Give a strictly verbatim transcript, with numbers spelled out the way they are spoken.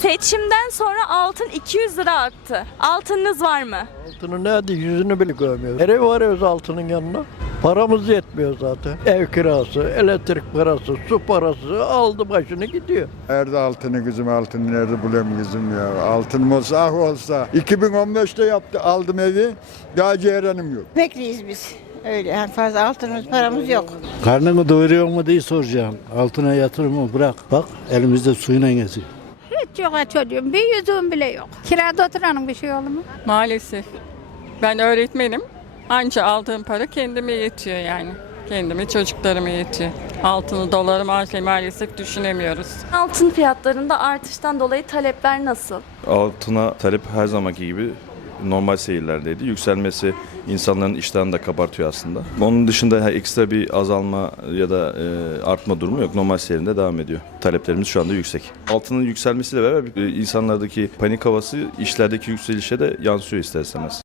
Seçimden sonra altın iki yüz lira arttı. Altınınız var mı? Altının nerede yüzünü bile görmüyoruz. Nereye varıyoruz altının yanına? Paramız yetmiyor zaten. Ev kirası, elektrik parası, su parası aldı başını gidiyor. Nerede altını kızım, altını nerede bulayım kızım ya? Altınım olsa ah olsa. iki bin on beşte yaptı, aldım evi, daha ceyranım yok. Bekliyiz biz. Öyle yani fazla altınımız paramız yok. Karnını doyuruyor mu diye soracağım. Altına yatırımı bırak. Bak elimizde suyuna geziyor. Hiç yok ha çocuğum. Bir yüzüğüm bile yok. Kirada oturanın bir şey olur mu? Maalesef. Ben öğretmenim. Anca aldığım para kendime yetiyor yani. Kendime, çocuklarıma yetiyor. Altını, doları ma- maalesef düşünemiyoruz. Altın fiyatlarında artıştan dolayı talepler nasıl? Altına talep her zamanki gibi normal seyirlerdeydi. Yükselmesi insanların iştahını da kabartıyor aslında. Onun dışında ekstra bir azalma ya da e, artma durumu yok. Normal seyrinde devam ediyor. Taleplerimiz şu anda yüksek. Altının yükselmesiyle beraber e, insanlardaki panik havası işlerdeki yükselişe de yansıyor ister istemez.